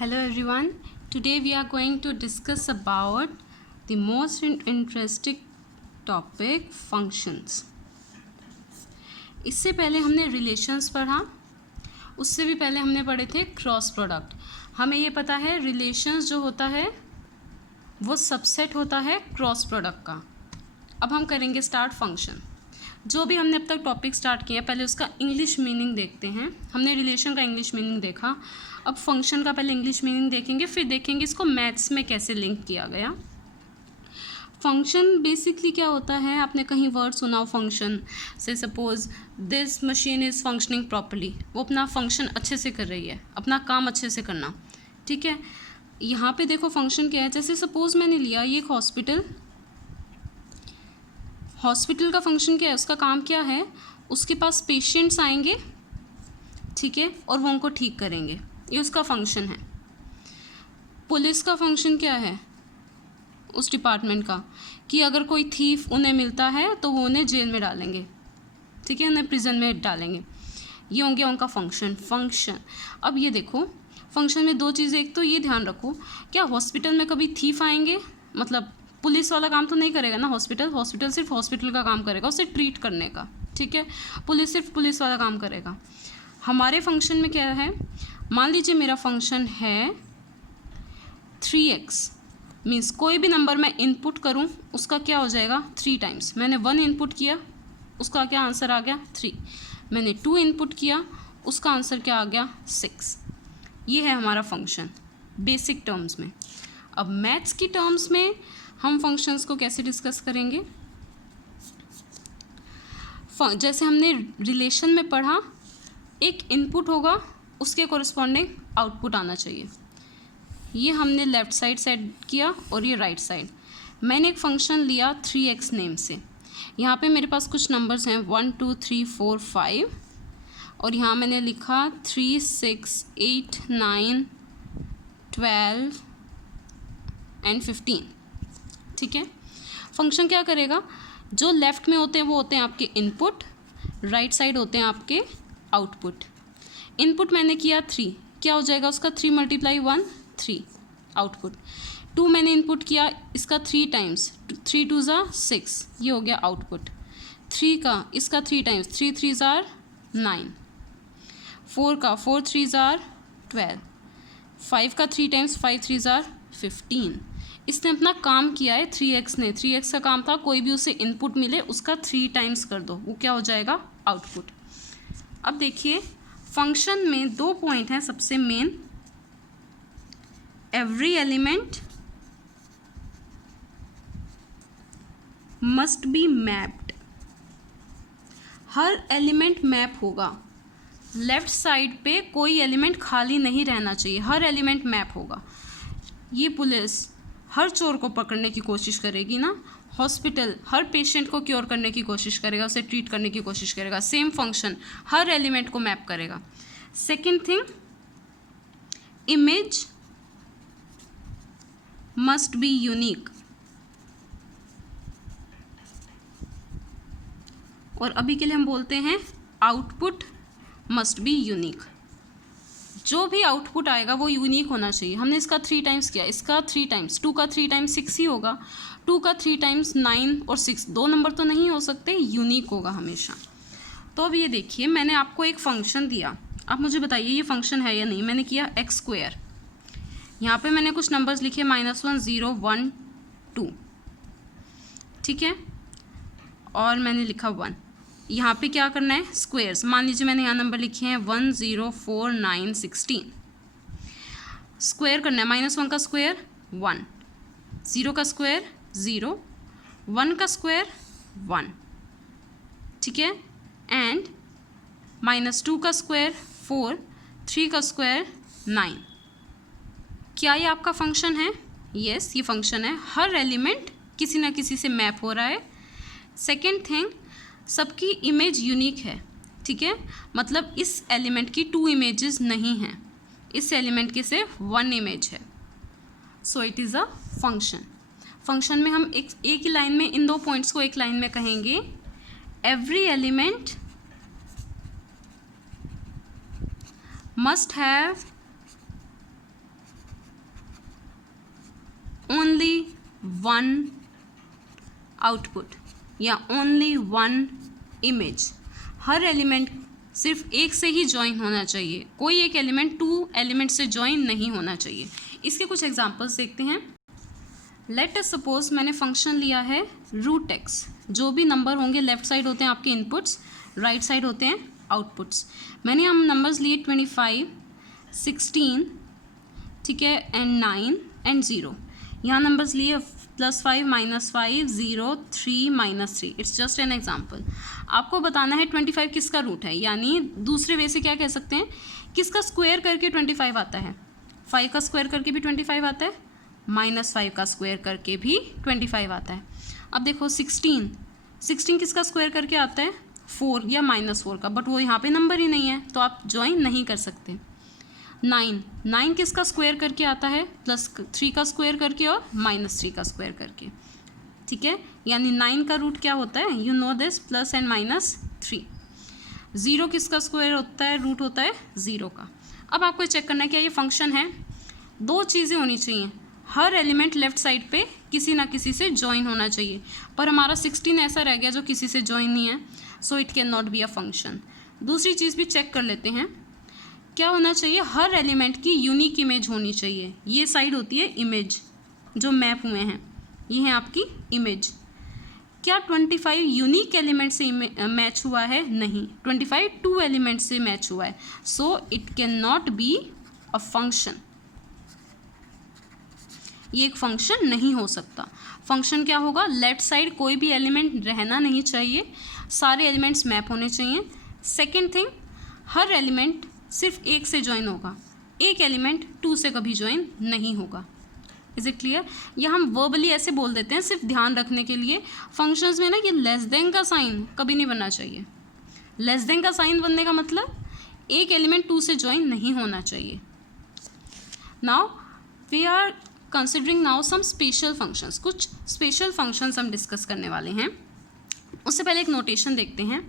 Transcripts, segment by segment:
Hello everyone. Today we are going to discuss about the most interesting topic functions. इससे पहले हमने relations पढ़ा, उससे भी पहले हमने पढ़े थे क्रॉस प्रोडक्ट. हमें ये पता है रिलेशंस जो होता है वो सबसेट होता है क्रॉस प्रोडक्ट का. अब हम करेंगे स्टार्ट फंक्शन. जो भी हमने अब तक टॉपिक स्टार्ट किया पहले उसका इंग्लिश मीनिंग देखते हैं. हमने रिलेशन का इंग्लिश मीनिंग देखा, अब फंक्शन का पहले इंग्लिश मीनिंग देखेंगे, फिर देखेंगे इसको मैथ्स में कैसे लिंक किया गया. फंक्शन बेसिकली क्या होता है, आपने कहीं वर्ड सुना हो फंक्शन से, suppose this machine is functioning properly, वो अपना फंक्शन अच्छे से कर रही है, अपना काम अच्छे से करना. ठीक है, यहाँ पे देखो फंक्शन क्या है. जैसे सपोज मैंने लिया ये एक हॉस्पिटल का फंक्शन क्या है, उसका काम क्या है, उसके पास पेशेंट्स आएंगे, ठीक है, और वो उनको ठीक करेंगे, ये उसका फंक्शन है. पुलिस का फंक्शन क्या है उस डिपार्टमेंट का, कि अगर कोई थीफ उन्हें मिलता है तो वो उन्हें जेल में डालेंगे, ठीक है, उन्हें प्रिजन में डालेंगे. ये होंगे उनका फंक्शन. अब ये देखो फंक्शन में दो चीज़ें, एक तो ये ध्यान रखो, क्या हॉस्पिटल में कभी थीफ आएंगे, मतलब पुलिस वाला काम तो नहीं करेगा ना. हॉस्पिटल सिर्फ हॉस्पिटल का काम करेगा, उसे ट्रीट करने का, ठीक है. पुलिस सिर्फ पुलिस वाला काम करेगा. हमारे फंक्शन में क्या है, मान लीजिए मेरा फंक्शन है 3x, मीन्स कोई भी नंबर मैं इनपुट करूं उसका क्या हो जाएगा 3 टाइम्स. मैंने 1 इनपुट किया, उसका क्या आंसर आ गया 3. मैंने 2 इनपुट किया, उसका आंसर क्या आ गया 6. ये है हमारा फंक्शन बेसिक टर्म्स में. अब मैथ्स की टर्म्स में हम फंक्शंस को कैसे डिस्कस करेंगे. जैसे हमने रिलेशन में पढ़ा, एक इनपुट होगा, उसके कोरिस्पॉन्डिंग आउटपुट आना चाहिए. ये हमने लेफ़्ट साइड सेट किया और ये राइट साइड. मैंने एक फंक्शन लिया 3x नेम से. यहाँ पे मेरे पास कुछ नंबर्स हैं 1 2 3 4 5, और यहाँ मैंने लिखा 3 6 8 9 12 एंड 15. ठीक है, फंक्शन क्या करेगा, जो लेफ़्ट में होते हैं वो होते हैं आपके इनपुट, राइट साइड होते हैं आपके आउटपुट. इनपुट मैंने किया 3, क्या हो जाएगा उसका 3 × 1 3 आउटपुट. 2 मैंने इनपुट किया, इसका 3 टाइम्स, 3 2 = 6, ये हो गया आउटपुट. 3 का इसका 3 टाइम्स, 3 3 = 9. 4 का 4 3 = 12. 5 का 3 टाइम्स, 5 3 = 15. इसने अपना काम किया है 3x ने. 3x का काम था कोई भी उसे इनपुट मिले उसका 3 टाइम्स कर दो, वो क्या हो जाएगा आउटपुट. अब देखिए फंक्शन में 2 पॉइंट हैं सबसे main. Every element must be mapped. Her element map होगा, लेफ्ट साइड पे कोई एलिमेंट खाली नहीं रहना चाहिए, हर एलिमेंट मैप होगा. ये पुलिस हर चोर को पकड़ने की कोशिश करेगी ना, हॉस्पिटल हर पेशेंट को क्योर करने की कोशिश करेगा, उसे ट्रीट करने की कोशिश करेगा. सेम फंक्शन हर एलिमेंट को मैप करेगा. Second thing, image must be unique. और अभी के लिए हम बोलते हैं आउटपुट मस्ट बी यूनिक. जो भी आउटपुट आएगा वो यूनिक होना चाहिए. हमने इसका 3 टाइम्स किया, इसका 3 टाइम्स, 2 का 3 टाइम्स 6 ही होगा, 2 का 3 टाइम्स 9 और 6, 2 नंबर तो नहीं हो सकते, यूनिक होगा हमेशा. तो अब ये देखिए मैंने आपको एक फंक्शन दिया, आप मुझे बताइए ये फंक्शन है या नहीं. मैंने किया x², यहाँ पे मैंने कुछ नंबर्स लिखे -1 0 1 2, ठीक है, और मैंने लिखा 1. यहाँ पे क्या करना है स्क्वेयर्स. मान लीजिए मैंने यहाँ नंबर लिखे हैं 1 0 4 9 16. स्क्वायर करना है, -1 का स्क्वायर 1, 0 का स्क्वायर 0, 1 का स्क्वायर 1, ठीक है, एंड -2 का स्क्वायर 4, 3 का स्क्वायर 9. क्या ये आपका फंक्शन है? यस, ये फंक्शन है. हर एलिमेंट किसी ना किसी से मैप हो रहा है. सेकेंड थिंग, सबकी इमेज यूनिक है, ठीक है, मतलब इस एलिमेंट की 2 इमेजेस नहीं हैं, इस एलिमेंट की सिर्फ 1 इमेज है. So it is a function. Function में हम एक ही लाइन में इन 2 पॉइंट्स को एक लाइन में कहेंगे. Every element must have one output या ओनली वन इमेज। हर एलिमेंट सिर्फ एक से ही ज्वाइन होना चाहिए, कोई एक एलिमेंट टू एलिमेंट से ज्वाइन नहीं होना चाहिए। इसके कुछ एग्जांपल्स देखते हैं। लेट अस सपोज मैंने फंक्शन लिया है रूट एक्स। जो भी नंबर होंगे लेफ्ट साइड होते हैं आपके इनपुट्स, राइट साइड होते हैं आउटपुट्स। मैंने हम नंबर्स लिए 25, 16, ठीक है, एंड 9 एंड 0। यहाँ नंबर्स लिए +5, -5, 0, 3, -3। It's just an example. आपको बताना है 25 किसका रूट है, यानी दूसरे वे से क्या कह सकते हैं, किसका स्क्वायर करके 25 आता है। 5 का स्क्वायर करके भी 25 आता है, -5 का स्क्वायर करके भी 25 आता है। अब देखो 16 किसका स्क्वायर करके आता है, 4 या -4 का, बट वो यहाँ पे नंबर ही नहीं है तो आप ज्वाइन नहीं कर सकते। 9 किसका स्क्वायर करके आता है, +3 का स्क्वायर करके और -3 का स्क्वायर करके, ठीक है, यानी 9 का रूट क्या होता है, यू नो दिस, + एंड -3। 0 किसका स्क्वायर होता है, रूट होता है 0 का। अब आपको चेक करना है क्या ये फंक्शन है। दो चीज़ें होनी चाहिए, हर एलिमेंट लेफ्ट साइड पे किसी ना किसी से ज्वाइन होना चाहिए, पर हमारा 16 ऐसा रह गया जो किसी से ज्वाइन नहीं है, so it can not be a function. दूसरी चीज़ भी चेक कर लेते हैं, क्या होना चाहिए, हर एलिमेंट की यूनिक इमेज होनी चाहिए। ये साइड होती है इमेज जो मैप हुए हैं, ये है आपकी इमेज। क्या 25 यूनिक एलिमेंट से मैच हुआ है, नहीं, 25 टू एलिमेंट से मैच हुआ है, so it can not be a function. ये एक फंक्शन नहीं हो सकता। फंक्शन क्या होगा, लेफ्ट साइड कोई भी एलिमेंट रहना नहीं चाहिए, सारे एलिमेंट्स मैप होने चाहिए। सेकेंड थिंग, हर एलिमेंट सिर्फ एक से ज्वाइन होगा, एक एलिमेंट टू से कभी ज्वाइन नहीं होगा। Is it clear. या हम वर्बली ऐसे बोल देते हैं सिर्फ ध्यान रखने के लिए, फंक्शंस में ना ये लेस देन का साइन कभी नहीं बनना चाहिए। लेस देन का साइन बनने का मतलब एक एलिमेंट टू से ज्वाइन नहीं होना चाहिए। Now we are considering now some special functions. कुछ स्पेशल फंक्शंस हम डिस्कस करने वाले हैं। उससे पहले एक नोटेशन देखते हैं।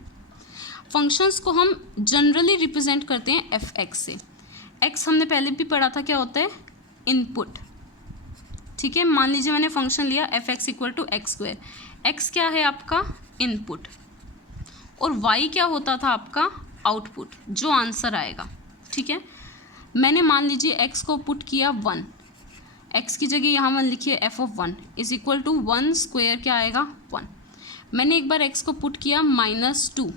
फंक्शंस को हम जनरली रिप्रेजेंट करते हैं f(x) से। x हमने पहले भी पढ़ा था क्या होता है, इनपुट, ठीक है। मान लीजिए मैंने फंक्शन लिया f(x) = x²। x क्या है आपका इनपुट, और y क्या होता था आपका आउटपुट, जो आंसर आएगा, ठीक है। मैंने मान लीजिए x को पुट किया 1, x की जगह यहाँ 1 लिखिए, f(1) = 1² क्या आएगा 1। मैंने एक बार x को पुट किया -2,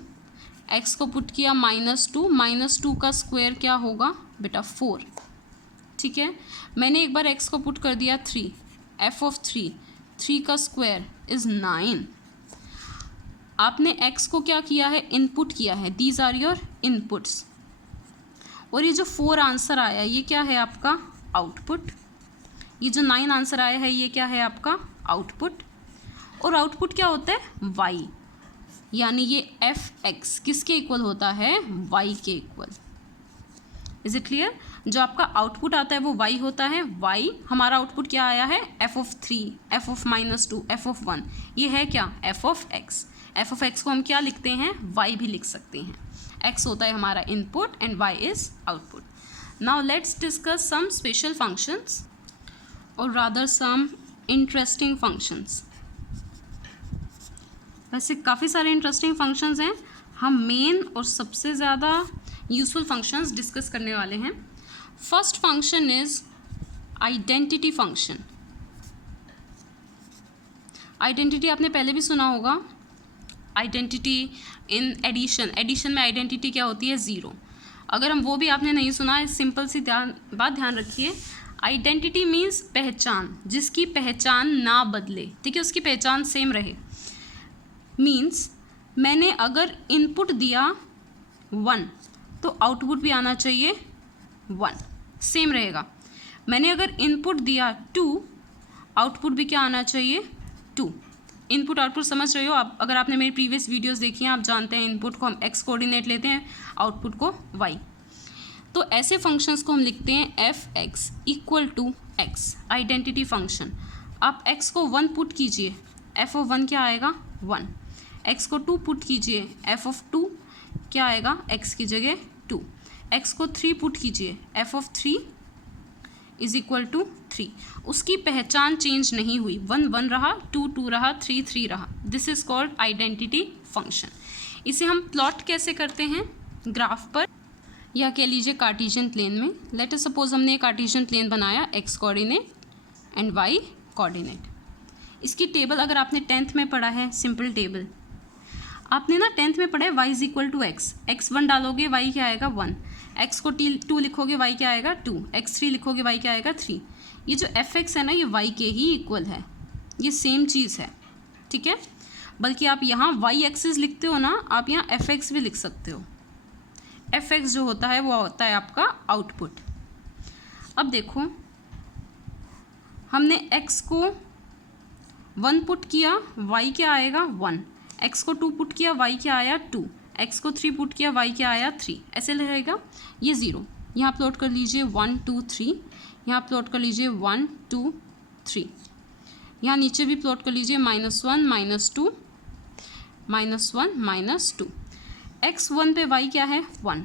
x को पुट किया -2 का स्क्वायर क्या होगा बेटा 4, ठीक है। मैंने एक बार x को पुट कर दिया 3, f(3) का स्क्वायर इज़ 9। आपने x को क्या किया है, इनपुट किया है, दीज आर योर इनपुट्स, और ये जो 4 आंसर आया ये क्या है आपका आउटपुट। ये जो 9 आंसर आया है ये क्या है आपका आउटपुट, और आउटपुट क्या होता है y, यानी ये f(x) किसके इक्वल होता है, y के इक्वल। Is it clear. जो आपका आउटपुट आता है वो y होता है। y हमारा आउटपुट क्या आया है, f(3), f(-2), f(1), ये है क्या f(x). f(x) को हम क्या लिखते हैं, y भी लिख सकते हैं। x होता है हमारा input and y is output. Now let's discuss some special functions, और रादर सम इंटरेस्टिंग फंक्शंस। वैसे काफ़ी सारे इंटरेस्टिंग फंक्शंस हैं, हम मेन और सबसे ज़्यादा यूजफुल फंक्शंस डिस्कस करने वाले हैं। First function is identity function. Identity आपने पहले भी सुना होगा, आइडेंटिटी इन एडिशन में आइडेंटिटी क्या होती है 0। अगर हम वो भी आपने नहीं सुना है, सिंपल सी बात ध्यान रखिए, आइडेंटिटी मीन्स पहचान, जिसकी पहचान ना बदले, ठीक है, उसकी पहचान सेम रहे। मीन्स मैंने अगर इनपुट दिया 1 तो आउटपुट भी आना चाहिए 1, सेम रहेगा। मैंने अगर इनपुट दिया 2, आउटपुट भी क्या आना चाहिए 2। इनपुट आउटपुट समझ रहे हो आप, अगर आपने मेरी प्रीवियस वीडियोस देखी हैं आप जानते हैं इनपुट को हम x कोऑर्डिनेट लेते हैं, आउटपुट को y। तो ऐसे फंक्शंस को हम लिखते हैं f(x) = x, आइडेंटिटी फंक्शन। आप x को 1 पुट कीजिए, f(1) क्या आएगा 1, x को 2 पुट कीजिए, f(2) क्या आएगा x की जगह 2, x को 3 पुट कीजिए, f(3) इज इक्वल टू 3। उसकी पहचान चेंज नहीं हुई, 1 1 रहा, 2 2 रहा, 3 3 रहा। This is called identity function. इसे हम प्लॉट कैसे करते हैं? ग्राफ पर, या कह लीजिए कार्टेशियन प्लेन में। लेट अस सपोज हमने कार्टेशियन प्लेन बनाया, x coordinate and y coordinate. इसकी टेबल अगर आपने 10th में पढ़ा है, सिंपल टेबल आपने ना 10th में पढ़ा है, y is equal to x. x1 डालोगे y क्या आएगा 1, x को 2 लिखोगे y क्या आएगा 2, x3 लिखोगे y क्या आएगा 3। ये जो fx है ना, ये y के ही इक्वल है, ये सेम चीज़ है, ठीक है। बल्कि आप यहाँ y एक्सिस लिखते हो ना, आप यहाँ fx भी लिख सकते हो। fx जो होता है वो होता है आपका आउटपुट। अब देखो, हमने x को 1 पुट किया, y क्या आएगा 1, x को 2 पुट किया, y क्या आया 2, x को 3 पुट किया, y क्या आया 3। ऐसे रहेगा। ये 0 यहाँ प्लॉट कर लीजिए 1 2 3, यहाँ प्लॉट कर लीजिए 1 2 3, यहाँ नीचे भी प्लॉट कर लीजिए -1 -2 -1 -2। x1 पे y क्या है 1,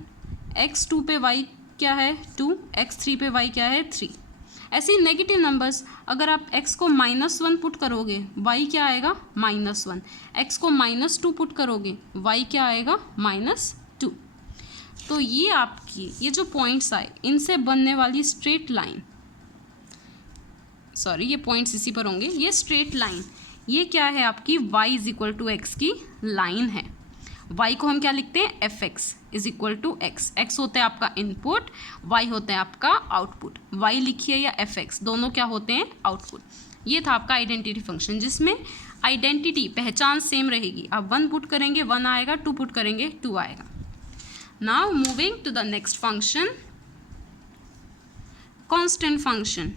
x2 पे y क्या है 2, x3 पे y क्या है 3। ऐसे ही नेगेटिव नंबर्स, अगर आप x को -1 पुट करोगे y क्या आएगा -1, x को -2 पुट करोगे y क्या आएगा -2। तो ये आपकी ये जो पॉइंट्स आए, इनसे बनने वाली स्ट्रेट लाइन, सॉरी ये पॉइंट्स इसी पर होंगे, ये स्ट्रेट लाइन, ये क्या है आपकी y is equal to x की लाइन है। y को हम क्या लिखते हैं, f x is equal to x. X होता है आपका इनपुट, y होता है आपका आउटपुट। y लिखिए या एफ एक्स, दोनों क्या होते हैं, आउटपुट। ये था आपका आइडेंटिटी फंक्शन, जिसमें आइडेंटिटी पहचान सेम रहेगी। आप 1 पुट करेंगे 1 आएगा, 2 पुट करेंगे 2 आएगा। Now moving to the next function, constant function.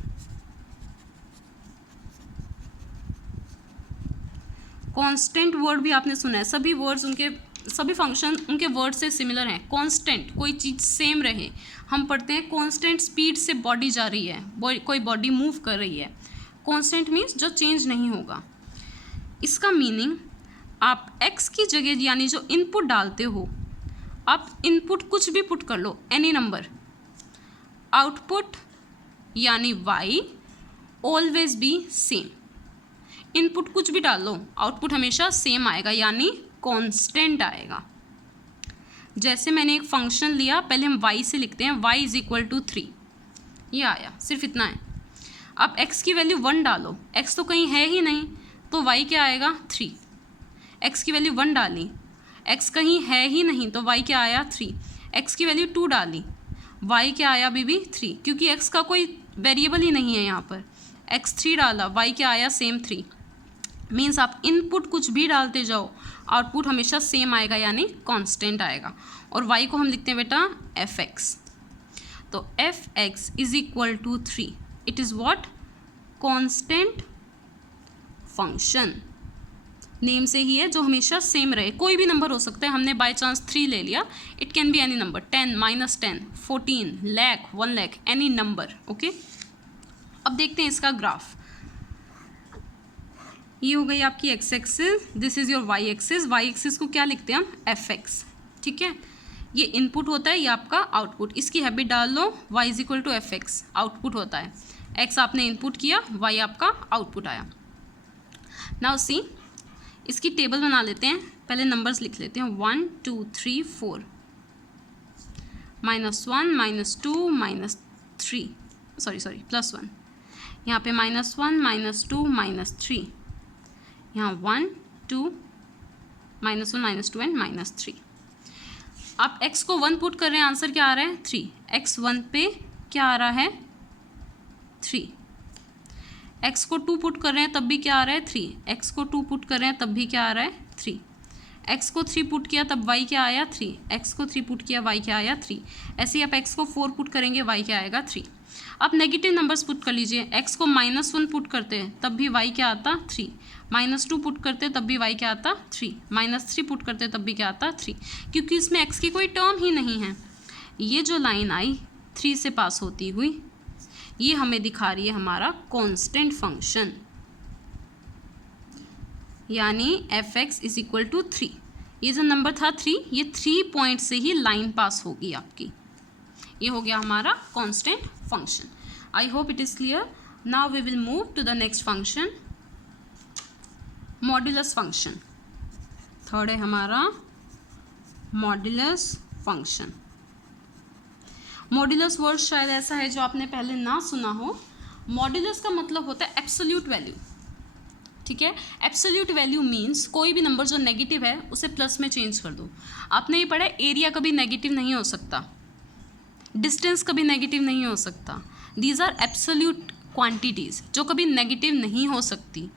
Constant word भी आपने सुना है, सभी वर्ड्स उनके, सभी फंक्शन उनके वर्ड से सिमिलर हैं। कांस्टेंट, कोई चीज़ सेम रहे। हम पढ़ते हैं कांस्टेंट स्पीड से बॉडी जा रही है, कोई बॉडी मूव कर रही है। कांस्टेंट मीन्स जो चेंज नहीं होगा। इसका मीनिंग, आप x की जगह यानी जो इनपुट डालते हो, आप इनपुट कुछ भी पुट कर लो, एनी नंबर, आउटपुट यानी y always be same. Input कुछ भी डाल लो, आउटपुट हमेशा सेम आएगा, यानी कांस्टेंट आएगा। जैसे मैंने एक फंक्शन लिया, पहले हम y से लिखते हैं, y इज इक्वल टू 3, ये आया, सिर्फ इतना है। अब x की वैल्यू 1 डालो, x तो कहीं है ही नहीं, तो y क्या आएगा 3। x की वैल्यू 1 डाली, x कहीं है ही नहीं, तो y क्या आया 3। x की वैल्यू 2 डाली, y क्या आया बीबी 3, क्योंकि x का कोई वेरिएबल ही नहीं है यहाँ पर। x 3 डाला, y क्या आया सेम 3। मीन्स आप इनपुट कुछ भी डालते जाओ, आउटपुट हमेशा सेम आएगा, यानी कांस्टेंट आएगा। और y को हम लिखते हैं बेटा एफ एक्स। तो f x is equal to 3, it is what, constant function. Name से ही है, जो हमेशा सेम रहे, कोई भी नंबर हो सकता है। हमने बाय चांस 3 ले लिया, it can be any number, 10 -10 14 lakh 1 lakh, any number, okay. अब देखते हैं इसका ग्राफ। ये हो गई आपकी x axis, this is your y axis. Y axis को क्या लिखते हैं हम, एफ एक्स, ठीक है। ये इनपुट होता है, ये आपका आउटपुट। इसकी हैबिट डाल लो, Y is equal to F X, output होता है। एक्स आपने इनपुट किया, वाई आपका आउटपुट आया। नाउ सी, इसकी टेबल बना लेते हैं। पहले नंबर्स लिख लेते हैं, 1 2 3 4, -1 -2 -3, सॉरी +1, यहाँ पे -1 -2 -3, यहाँ 1 2 -1 -2 एंड -3। आप x को 1 पुट कर रहे हैं, आंसर क्या आ रहा है 3। x 1 पे क्या आ रहा है 3। x को 2 पुट कर रहे हैं, तब भी क्या आ रहा है 3। x को 2 पुट कर रहे हैं, तब भी क्या आ रहा है 3। x को 3 पुट किया, तब y क्या आया 3। x को 3 पुट किया, y क्या आया 3। ऐसे ही आप x को 4 पुट करेंगे, y क्या आएगा 3। आप नेगेटिव नंबर्स पुट कर लीजिए। x को -1 पुट करते हैं, तब भी y क्या आता 3। -2 पुट करते तब भी y क्या आता 3। -3 पुट करते तब भी क्या आता 3, क्योंकि इसमें x की कोई टर्म ही नहीं है। ये जो लाइन आई 3 से पास होती हुई, ये हमें दिखा रही है हमारा कांस्टेंट फंक्शन, यानी f x is equal to 3। ये जो नंबर था 3, ये 3 पॉइंट से ही लाइन पास होगी आपकी। ये हो गया हमारा constant function. I hope it is clear. Now we will move to the next function, modulus function. Third है हमारा मॉड्यूलस फंक्शन. मॉड्यूलस वर्ड शायद ऐसा है जो आपने पहले ना सुना हो. मॉड्यूलस का मतलब होता है एब्सोल्यूट वैल्यू. ठीक है, एब्सोल्यूट वैल्यू मीन्स कोई भी नंबर जो नेगेटिव है उसे प्लस में चेंज कर दो. आपने ये पढ़ा, एरिया कभी नेगेटिव नहीं हो सकता, डिस्टेंस कभी नेगेटिव नहीं हो सकता. दीज आर एब्सोल्यूट क्वांटिटीज़ जो कभी नेगेटिव नहीं हो सकती.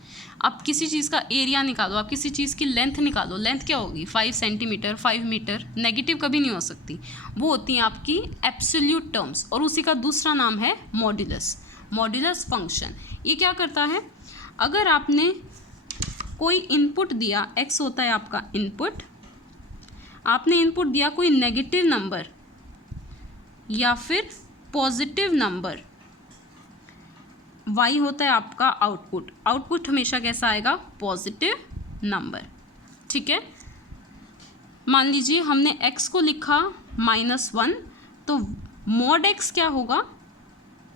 आप किसी चीज़ का एरिया निकालो, आप किसी चीज़ की लेंथ निकालो, लेंथ क्या होगी 5 सेंटीमीटर, 5 मीटर, नेगेटिव कभी नहीं हो सकती. वो होती हैं आपकी एब्सोल्यूट टर्म्स, और उसी का दूसरा नाम है मॉड्यूलस. मॉड्यूलस फंक्शन ये क्या करता है, अगर आपने कोई इनपुट दिया, x होता है आपका इनपुट, आपने इनपुट दिया कोई नेगेटिव नंबर या फिर पॉजिटिव नंबर, y होता है आपका आउटपुट. आउटपुट हमेशा कैसा आएगा, पॉजिटिव नंबर. ठीक है, मान लीजिए हमने x को लिखा -1, तो mod x क्या होगा,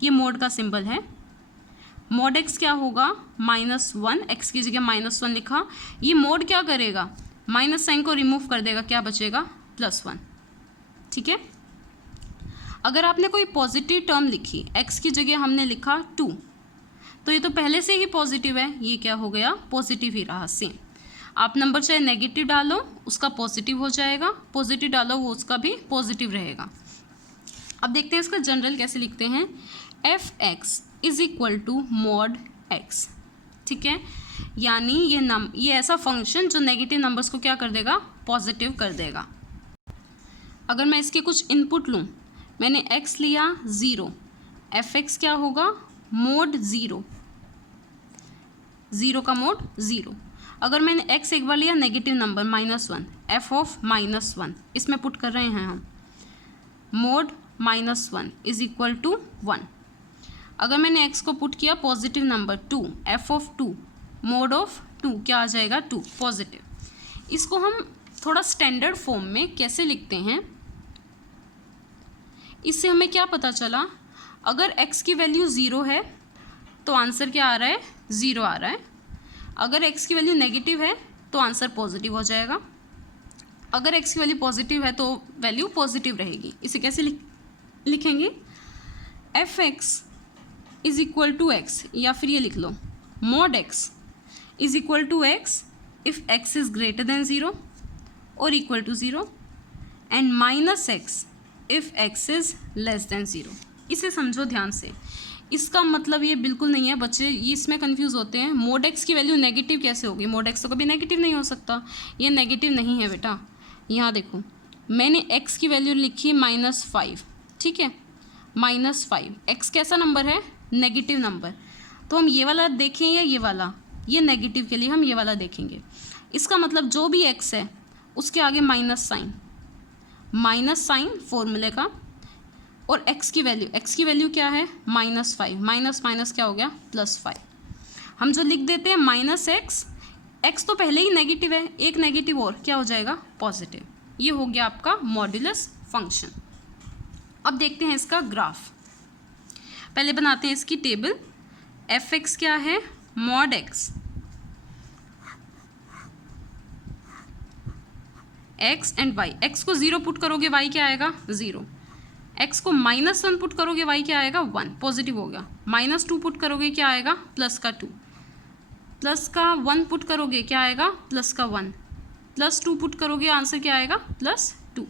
ये मोड का सिंबल है. mod x क्या होगा, -1, x की जगह -1 लिखा. ये मोड क्या करेगा, माइनस साइन को रिमूव कर देगा, क्या बचेगा, +1. ठीक है, अगर आपने कोई पॉजिटिव टर्म लिखी, x की जगह हमने लिखा 2, तो ये तो पहले से ही पॉजिटिव है, ये क्या हो गया, पॉजिटिव ही रहा. सेम आप नंबर चाहे नेगेटिव डालो उसका पॉजिटिव हो जाएगा, पॉजिटिव डालो वो उसका भी पॉजिटिव रहेगा. अब देखते हैं इसका जनरल कैसे लिखते हैं. f(x) is equal to mod x. ठीक है, यानी ये ऐसा फंक्शन जो नेगेटिव नंबर्स को क्या कर देगा, पॉजिटिव कर देगा. अगर मैं इसके कुछ इनपुट लूँ, मैंने x लिया 0, f(x) क्या होगा, mod 0, 0 का mod 0. अगर मैंने x एक बार लिया नेगेटिव नंबर -1, f ऑफ -1, इसमें पुट कर रहे हैं हम, mod -1 इज इक्वल टू 1. अगर मैंने x को पुट किया positive number 2, f of 2, mod of 2 क्या आ जाएगा, 2 पॉजिटिव. इसको हम थोड़ा स्टैंडर्ड फॉर्म में कैसे लिखते हैं, इससे हमें क्या पता चला, अगर x की वैल्यू 0 है तो आंसर क्या आ रहा है, 0 आ रहा है. अगर x की वैल्यू नेगेटिव है तो आंसर पॉजिटिव हो जाएगा. अगर x की वैल्यू पॉजिटिव है तो वैल्यू पॉजिटिव रहेगी. इसे कैसे लिखेंगे, f(x) is equal to x, या फिर ये लिख लो mod x is equal to x if x is greater than 0 और equal to 0, and -x if x is less than 0. इसे समझो ध्यान से. इसका मतलब ये बिल्कुल नहीं है बच्चे, ये इसमें कंफ्यूज होते हैं. mod x की वैल्यू नेगेटिव कैसे होगी, mod x तो कभी नेगेटिव नहीं हो सकता. ये नेगेटिव नहीं है बेटा. यहाँ देखो, मैंने x की वैल्यू लिखी -5. ठीक है, -5, x कैसा नंबर है, नेगेटिव नंबर. तो हम ये वाला देखें या ये वाला, ये नेगेटिव के लिए हम ये वाला देखेंगे. इसका मतलब जो भी x है उसके आगे माइनस साइन फॉर्मूले का, और x की वैल्यू क्या है, -5, माइनस क्या हो गया, +5. हम जो लिख देते हैं -x तो पहले ही नेगेटिव है, एक नेगेटिव और क्या हो जाएगा, पॉजिटिव. ये हो गया आपका मॉड्यूलस फंक्शन. अब देखते हैं इसका ग्राफ. पहले बनाते हैं इसकी टेबल. f(x) क्या है, mod x, x and y. x को 0 पुट करोगे y क्या आएगा, 0. x को -1 पुट करोगे y क्या आएगा, 1, पॉजिटिव हो गया. -2 पुट करोगे क्या आएगा, प्लस का 2. प्लस का 1 पुट करोगे क्या आएगा, प्लस का 1. +2 पुट करोगे आंसर क्या आएगा, +2.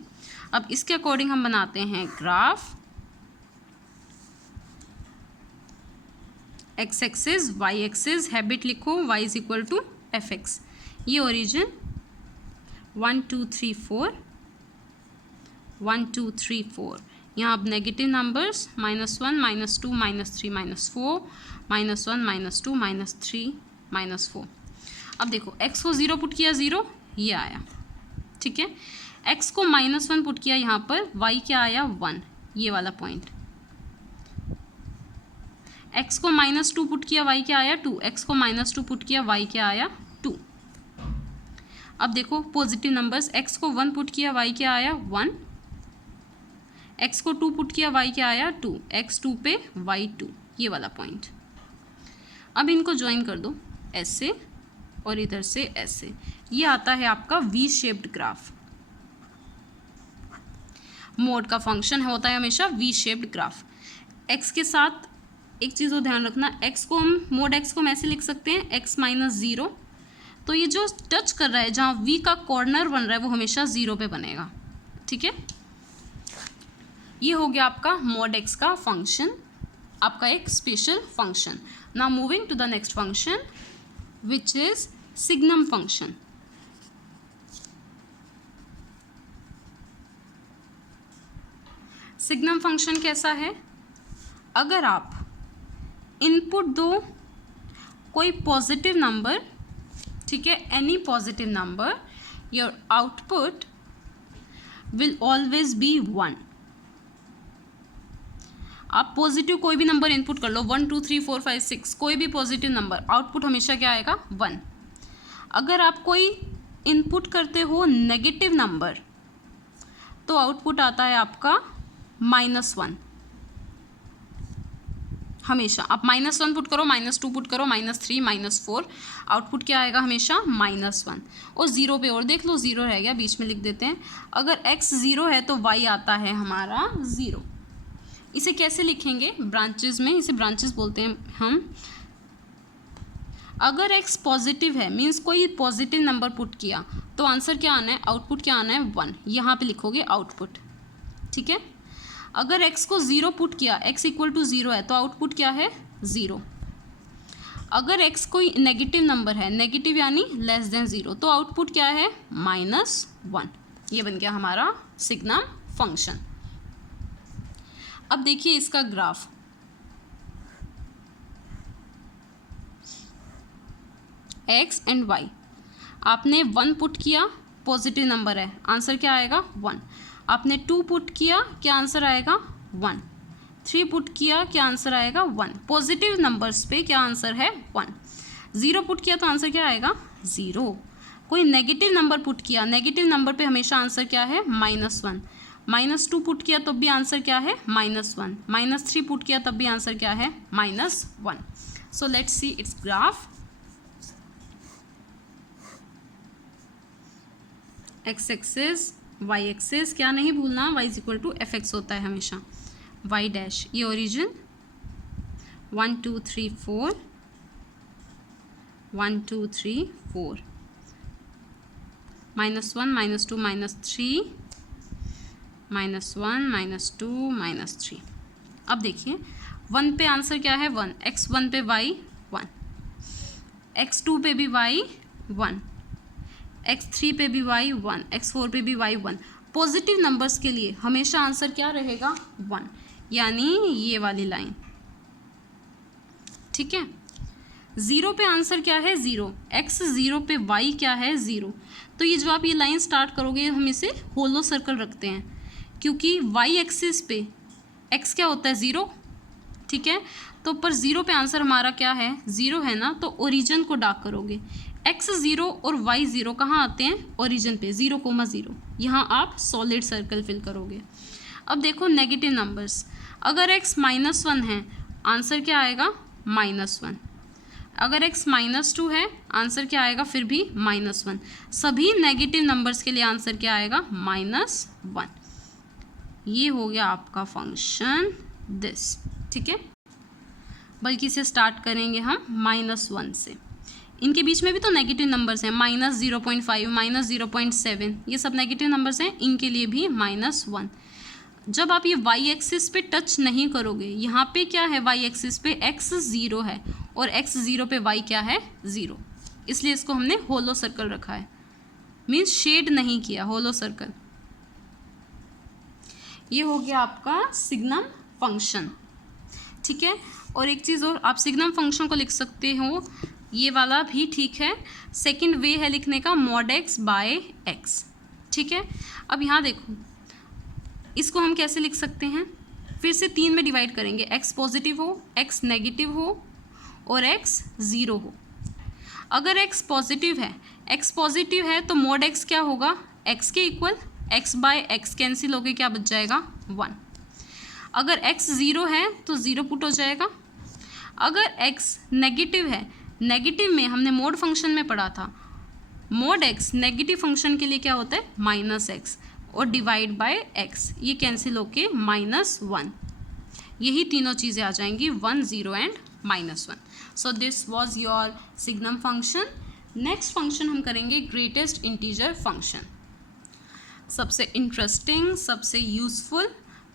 अब इसके अकॉर्डिंग हम बनाते हैं graph. x axis, y axis, habit लिखो, y is equal to f(x). ये ओरिजिन 1 2 3 4, 1 2 3 4. यहाँ अब नेगेटिव नंबर्स -1 -2 -3 -4, -1 -2 -3 -4. अब देखो x को 0 पुट किया 0, ये आया. ठीक है, x को -1 पुट किया यहाँ पर, y क्या आया, 1, ये वाला पॉइंट. x को -2 पुट किया y क्या आया, 2. x को -2 पुट किया y क्या आया, 2. अब देखो पॉजिटिव नंबर्स, x को 1 पुट किया y क्या आया, 1. x को 2 पुट किया, y क्या आया 2, x 2 पे y 2, ये वाला पॉइंट। अब इनको ज्वाइन कर दो ऐसे और इधर से ऐसे, ये आता है आपका वी शेप्ड ग्राफ। मोड का फंक्शन होता है हमेशा वी शेप्ड ग्राफ। x के साथ एक चीज़ को ध्यान रखना, x को हम मोड x को हम ऐसे लिख सकते हैं x माइनस 0। तो ये जो टच कर रहा है जहाँ v का कॉर्नर बन रहा है वो हमेशा 0 पे बनेगा, ठीक है। ये हो गया आपका मोड x का फंक्शन, आपका एक special function. Now moving to the next function which is signum function. Signum function कैसा है? अगर आप इनपुट दो कोई पॉजिटिव नंबर, ठीक है, any positive number, your output will always be 1। आप पॉजिटिव कोई भी नंबर इनपुट कर लो, 1 2 3 4 5 6, कोई भी पॉजिटिव नंबर, आउटपुट हमेशा क्या आएगा 1। अगर आप कोई इनपुट करते हो नेगेटिव नंबर तो आउटपुट आता है आपका -1। हमेशा आप -1 पुट करो, -2 पुट करो, -3, -4, आउटपुट क्या आएगा हमेशा -1। और 0 पे और देख लो, 0 रह गया, बीच में लिख देते हैं। अगर x 0 है तो y आता है हमारा 0। इसे कैसे लिखेंगे? ब्रांचेस में, इसे ब्रांचेस बोलते हैं हम। अगर x पॉजिटिव है मीन्स कोई पॉजिटिव नंबर पुट किया तो आंसर क्या आना है, आउटपुट क्या आना है 1। यहाँ पे लिखोगे आउटपुट, ठीक है। अगर x को 0 पुट किया, x इक्वल टू 0 है तो आउटपुट क्या है 0। अगर x कोई नेगेटिव नंबर है, नेगेटिव यानी लेस देन 0, तो आउटपुट क्या है -1। ये बन गया हमारा सिग्नम फंक्शन। अब देखिए इसका ग्राफ, x एंड y। आपने 1 पुट किया, पॉजिटिव नंबर है, आंसर क्या आएगा 1। आपने 2 पुट किया, क्या आंसर आएगा 1। 3 पुट किया, क्या आंसर आएगा 1। पॉजिटिव नंबर्स पे क्या आंसर है 1। 0 पुट किया तो आंसर क्या आएगा 0। कोई नेगेटिव नंबर पुट किया, नेगेटिव नंबर पे हमेशा आंसर क्या है -1। -2 पुट किया तब भी आंसर क्या है -1। -3 पुट किया तब भी आंसर क्या है -1। So let's see its graph. x axis, y axis, क्या नहीं भूलना, y is equal to fx होता है हमेशा, y डैश, ये ओरिजिन 1 2 3 4, 1 2 3 4, -1 -2 -3, -1 -2 -3। अब देखिए 1 पे आंसर क्या है 1, x1 पे y 1, x2 पे भी y 1, x3 पे भी y 1, x4 पे भी y 1। पॉजिटिव नंबर्स के लिए हमेशा आंसर क्या रहेगा 1, यानी ये वाली लाइन, ठीक है। 0 पे आंसर क्या है 0, x 0 पे y क्या है 0। तो ये जो आप ये लाइन स्टार्ट करोगे, हम इसे होलो सर्कल रखते हैं क्योंकि y एक्सिस पे x क्या होता है 0, ठीक है। तो पर 0 पे आंसर हमारा क्या है 0 है ना, तो ओरिजिन को डार्क करोगे। x 0 और y 0 कहाँ आते हैं, ओरिजिन पे 0,0, यहाँ आप सॉलिड सर्कल फिल करोगे। अब देखो नेगेटिव नंबर्स, अगर x -1 है आंसर क्या आएगा -1। अगर x -2 है आंसर क्या आएगा फिर भी -1। सभी नेगेटिव नंबर्स के लिए आंसर क्या आएगा -1। ये हो गया आपका फंक्शन दिस, ठीक है। बल्कि इसे स्टार्ट करेंगे हम -1 से। इनके बीच में भी तो नेगेटिव नंबर्स हैं, -0.5, -0.7, ये सब नेगेटिव नंबर्स हैं, इनके लिए भी -1। जब आप ये y एक्सिस पे टच नहीं करोगे, यहाँ पे क्या है y एक्सिस पे x 0 है और x 0 पे y क्या है 0, इसलिए इसको हमने होलो सर्कल रखा है, मीन्स शेड नहीं किया, होलो सर्कल। ये हो गया आपका सिग्नम फंक्शन, ठीक है। और एक चीज़ और, आप सिग्नम फंक्शन को लिख सकते हो, ये वाला भी ठीक है, सेकंड वे है लिखने का mod x बाय x, ठीक है। अब यहाँ देखो इसको हम कैसे लिख सकते हैं, फिर से 3 में डिवाइड करेंगे, x पॉजिटिव हो, x नेगेटिव हो और x 0 हो। अगर x पॉजिटिव है तो mod x क्या होगा, x के equal, x by x cancel होके क्या बच जाएगा 1। अगर x 0 है तो 0 पुट हो जाएगा। अगर x नेगेटिव है, नेगेटिव में हमने मोड फंक्शन में पढ़ा था, मोड x नेगेटिव फंक्शन के लिए क्या होता है -x और डिवाइड बाय x, ये कैंसिल होके -1, यही तीनों चीज़ें आ जाएंगी 1, 0 and -1। So this was your signum function. Next function हम करेंगे ग्रेटेस्ट इंटीजर फंक्शन, सबसे इंटरेस्टिंग, सबसे useful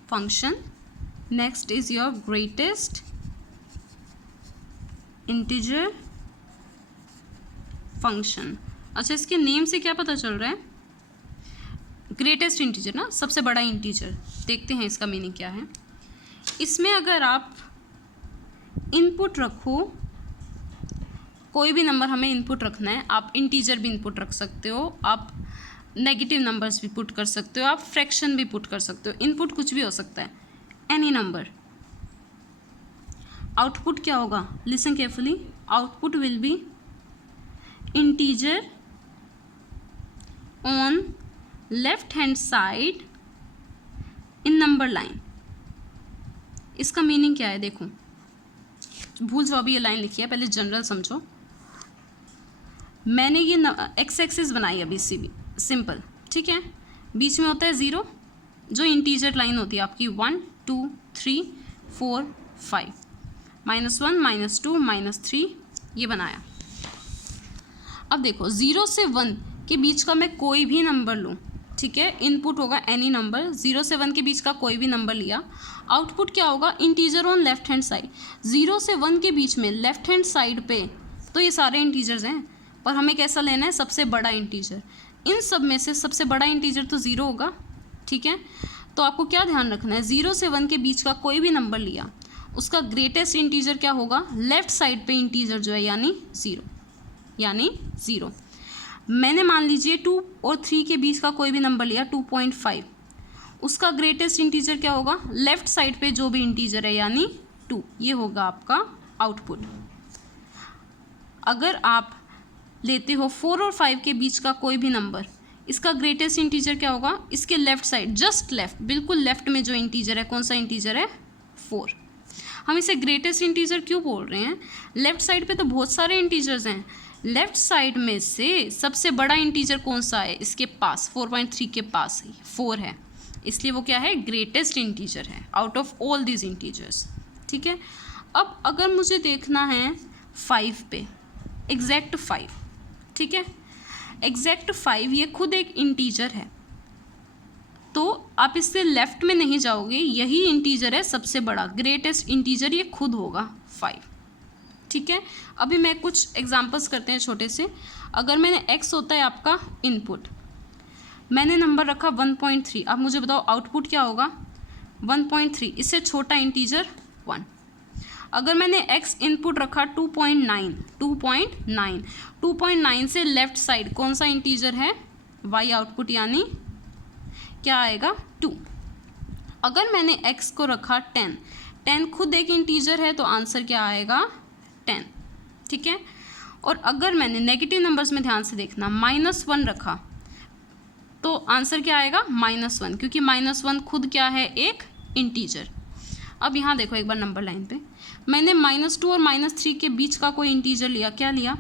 function. Next is your greatest integer function. अच्छा, इसके नेम से क्या पता चल रहा है? ग्रेटेस्ट इंटीजर ना, सबसे बड़ा इंटीजर। देखते हैं इसका मीनिंग क्या है। इसमें अगर आप इनपुट रखो, कोई भी नंबर हमें इनपुट रखना है, आप इंटीजर भी इनपुट रख सकते हो, आप नेगेटिव नंबर्स भी पुट कर सकते हो, आप फ्रैक्शन भी पुट कर सकते हो, इनपुट कुछ भी हो सकता है, एनी नंबर। आउटपुट क्या होगा? Listen carefully, output will be integer on left hand side in number line. इसका मीनिंग क्या है? देखो, भूल जाओ अभी ये लाइन लिखी है, पहले जनरल समझो। मैंने ये एक्स एक्सिस बनाई अभी सिंपल, ठीक है। बीच में होता है 0, जो इंटीजर लाइन होती है आपकी 1, 2, 3, 4, 5, -1, -2, -3, ये बनाया। अब देखो 0 से 1 के बीच का मैं कोई भी नंबर लूँ, ठीक है, इनपुट होगा एनी नंबर। 0 से 1 के बीच का कोई भी नंबर लिया, आउटपुट क्या होगा? Integer on left hand side. 0 से 1 के बीच में लेफ्ट हैंड साइड पे तो ये सारे इंटीजर्स हैं, पर हमें कैसा लेना है? सबसे बड़ा इंटीजर। इन सब में से सबसे बड़ा इंटीजर तो 0 होगा, ठीक है। तो आपको क्या ध्यान रखना है? 0 से 1 के बीच का कोई भी नंबर लिया, उसका ग्रेटेस्ट इंटीजर क्या होगा? लेफ्ट साइड पे इंटीजर जो है, यानी 0। मैंने मान लीजिए 2 और 3 के बीच का कोई भी नंबर लिया, 2.5, उसका ग्रेटेस्ट इंटीजर क्या होगा? लेफ्ट साइड पे जो भी इंटीजर है, यानी 2, ये होगा आपका आउटपुट। अगर आप लेते हो 4 और 5 के बीच का कोई भी नंबर, इसका ग्रेटेस्ट इंटीजर क्या होगा? इसके लेफ्ट साइड, जस्ट लेफ्ट, बिल्कुल लेफ्ट में जो इंटीजर है, कौन सा इंटीजर है? 4। हम इसे ग्रेटेस्ट इंटीजर क्यों बोल रहे हैं? लेफ्ट साइड पे तो बहुत सारे इंटीजर्स हैं, लेफ्ट साइड में से सबसे बड़ा इंटीजर कौन सा है? इसके पास 4.3 के पास ही 4 है, इसलिए वो क्या है? ग्रेटेस्ट इंटीजर है out of all these integers, ठीक है। अब अगर मुझे देखना है 5 पे, एग्जैक्ट 5, ठीक है, एग्जैक्ट 5 ये खुद एक इंटीजर है, तो आप इससे लेफ्ट में नहीं जाओगे, यही इंटीजर है सबसे बड़ा, ग्रेटेस्ट इंटीजर ये खुद होगा 5, ठीक है। अभी मैं कुछ एग्जांपल्स करते हैं छोटे से। अगर मैंने x होता है आपका इनपुट, मैंने नंबर रखा 1.3, अब मुझे बताओ आउटपुट क्या होगा? 1.3, इससे छोटा इंटीजर 1। अगर मैंने x इनपुट रखा 2.9 से लेफ्ट साइड कौन सा इंटीजर है? y आउटपुट, यानी क्या आएगा? 2। अगर मैंने x को रखा 10 खुद एक इंटीजर है, तो आंसर क्या आएगा? 10, ठीक है। और अगर मैंने नेगेटिव नंबर्स में ध्यान से देखना, -1 रखा, तो आंसर क्या आएगा? -1, क्योंकि -1 खुद क्या है? एक इंटीजर। अब यहाँ देखो एक बार नंबर लाइन पे, मैंने -2 और -3 के बीच का कोई इंटीजर लिया, क्या लिया?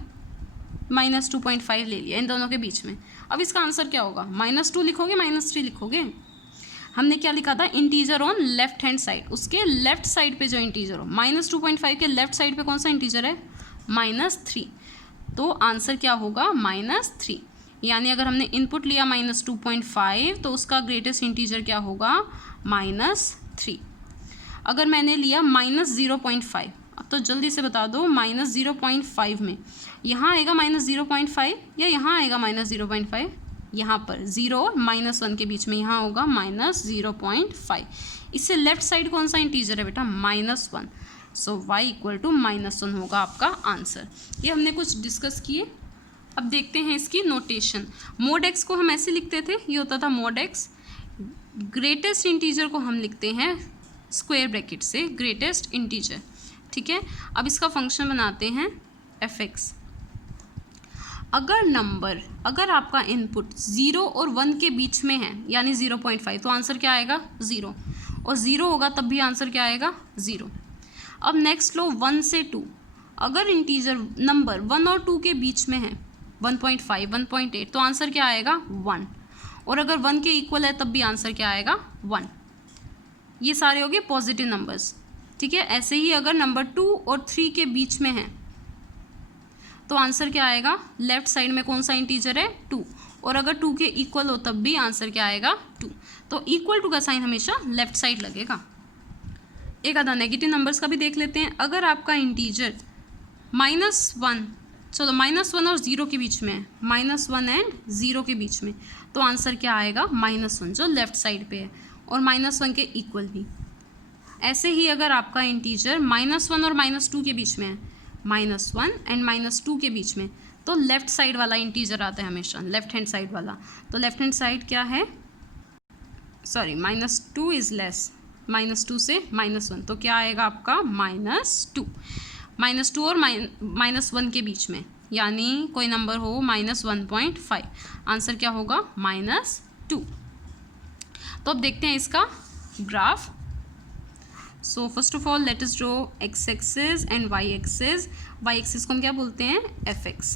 -2.5 ले लिया इन दोनों के बीच में। अब इसका आंसर क्या होगा? -2 लिखोगे, -3 लिखोगे? हमने क्या लिखा था? Integer on left hand side, उसके लेफ्ट साइड पे जो इंटीजर हो, -2.5 के लेफ्ट साइड पे कौन सा इंटीजर है? -3, तो आंसर क्या होगा? -3। यानी अगर हमने इनपुट लिया -2.5, तो उसका ग्रेटेस्ट इंटीजर क्या होगा? -3। अगर मैंने लिया -0.5, अब तो जल्दी से बता दो, -0.5 में यहाँ आएगा -0.5 या यहाँ आएगा -0.5? यहाँ पर 0 और -1 के बीच में यहाँ होगा -0.5। इससे लेफ्ट साइड कौन सा इंटीजर है बेटा? -1। सो y इक्वल टू -1 होगा आपका आंसर। ये हमने कुछ डिस्कस किए। अब देखते हैं इसकी नोटेशन। मोड x को हम ऐसे लिखते थे, ये होता था मोड x। ग्रेटेस्ट इंटीजर को हम लिखते हैं स्क्वायर ब्रैकेट से, ग्रेटेस्ट इंटीजर, ठीक है। अब इसका फंक्शन बनाते हैं f(x). अगर आपका इनपुट 0 और 1 के बीच में है, यानी 0.5, तो आंसर क्या आएगा? 0। और 0 होगा तब भी आंसर क्या आएगा 0। अब नेक्स्ट लो 1 से 2, अगर इंटीजर नंबर 1 और 2 के बीच में है 1.5 1.8 तो आंसर क्या आएगा 1, और अगर 1 के इक्वल है तब भी आंसर क्या आएगा 1। ये सारे हो गए पॉजिटिव नंबर्स, ठीक है। ऐसे ही अगर नंबर 2 और 3 के बीच में है तो आंसर क्या आएगा, लेफ्ट साइड में कौन सा इंटीजर है 2, और अगर 2 के इक्वल हो तब भी आंसर क्या आएगा 2। तो इक्वल टू का साइन हमेशा लेफ्ट साइड लगेगा। एक आधा नेगेटिव नंबर्स का भी देख लेते हैं। अगर आपका इंटीजर -1, चलो -1 और 0 के बीच में है, -1 एंड 0 के बीच में, तो आंसर क्या आएगा -1 जो लेफ्ट साइड पे है, और -1 के इक्वल भी। ऐसे ही अगर आपका इंटीजर -1 और -2 के बीच में है, -1 एंड -2 के बीच में, तो लेफ्ट साइड वाला इंटीजर आता है हमेशा, लेफ्ट हैंड साइड वाला। तो लेफ्ट हैंड साइड क्या है, सॉरी -2 इज़ लेस, -2 से -1, तो क्या आएगा आपका -2। -2 और -1 के बीच में, यानी कोई नंबर हो -1.5, आंसर क्या होगा -2। तो अब देखते हैं इसका graph. So first of all let us draw x axis and y axis. y axis को हम क्या बोलते हैं fx,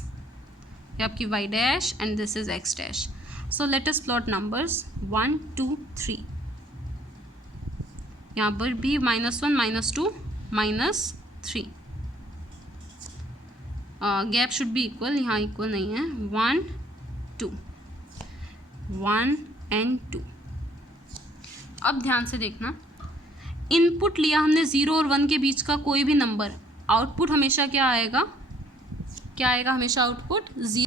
ये आपकी y dash and this is x dash. So let us plot numbers 1 2 3। यहाँ पर भी -1 -2 -3, गैप शुड बी इक्वल, यहाँ इक्वल नहीं है, 1 2 1 एंड 2। अब ध्यान से देखना, इनपुट लिया हमने 0 और 1 के बीच का कोई भी नंबर, आउटपुट हमेशा क्या आएगा, क्या आएगा हमेशा आउटपुट 0।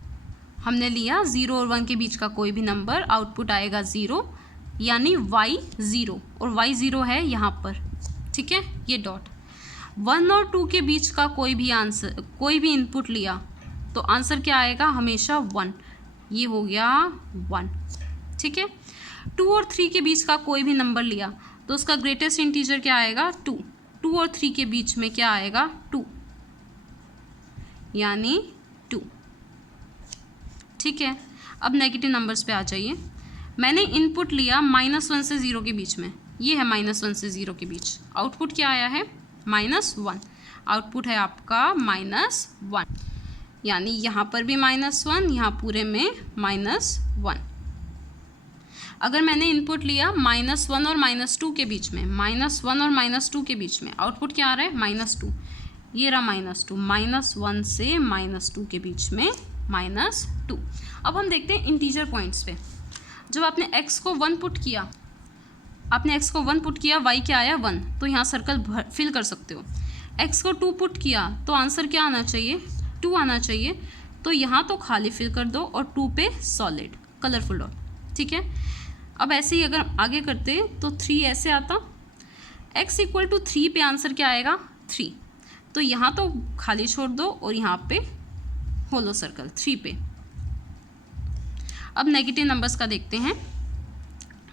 हमने लिया 0 और 1 के बीच का कोई भी नंबर, आउटपुट आएगा 0, यानी y 0, और y 0 है यहाँ पर, ठीक है, ये डॉट। 1 और 2 के बीच का कोई भी आंसर, कोई भी इनपुट लिया तो आंसर क्या आएगा हमेशा 1, ये हो गया 1, ठीक है। 2 और 3 के बीच का कोई भी नंबर लिया तो उसका ग्रेटेस्ट इंटीजर क्या आएगा 2, 2 और 3 के बीच में क्या आएगा 2, यानी 2, ठीक है। अब नेगेटिव नंबर्स पे आ जाइए। मैंने इनपुट लिया -1 से 0 के बीच में, ये है -1 से 0 के बीच, आउटपुट क्या आया है -1, आउटपुट है आपका -1, यानी यहाँ पर भी -1, यहाँ पूरे में -1। अगर मैंने इनपुट लिया -1 और -2 के बीच में, -1 और -2 के बीच में, आउटपुट क्या आ रहा है -2, ये रहा -2, -1 से -2 के बीच में -2। अब हम देखते हैं इंटीजर पॉइंट्स पे। जब आपने x को 1 पुट किया, आपने x को 1 पुट किया, y क्या आया 1, तो यहाँ सर्कल फिल कर सकते हो। x को 2 पुट किया तो आंसर क्या आना चाहिए 2 आना चाहिए, तो यहाँ तो खाली फिल कर दो और 2 पे सॉलिड कलरफुल डॉट, ठीक है। अब ऐसे ही अगर आगे करते तो 3 ऐसे आता, x = 3 पे आंसर क्या आएगा 3, तो यहाँ तो खाली छोड़ दो और यहाँ पे होलो सर्कल 3 पे। अब नेगेटिव नंबर्स का देखते हैं।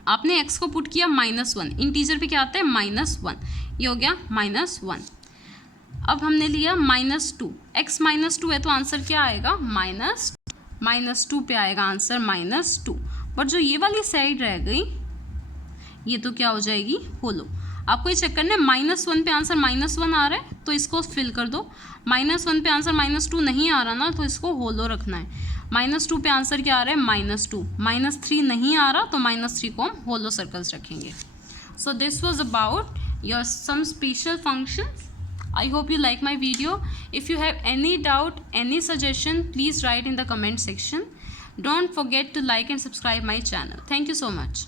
आपने x को पुट किया -1, इंटीजर पे क्या आता है -1, ये हो गया -1। अब हमने लिया -2, x -2 है तो आंसर क्या आएगा -2 पे आएगा आंसर -2। बट जो ये वाली साइड रह गई ये तो क्या हो जाएगी होलो। आपको ये चेक करना है, -1 पे आंसर -1 आ रहा है तो इसको फिल कर दो, -1 पे आंसर -2 नहीं आ रहा ना तो इसको होलो रखना है। -2 पे आंसर क्या आ रहा है -2, -3 नहीं आ रहा तो -3 को हम होलो सर्कल्स रखेंगे। So this was about your some special functions. I hope you like my video. If you have any doubt, any suggestion, please write in the comment section. Don't forget to like and subscribe my channel. Thank you so much.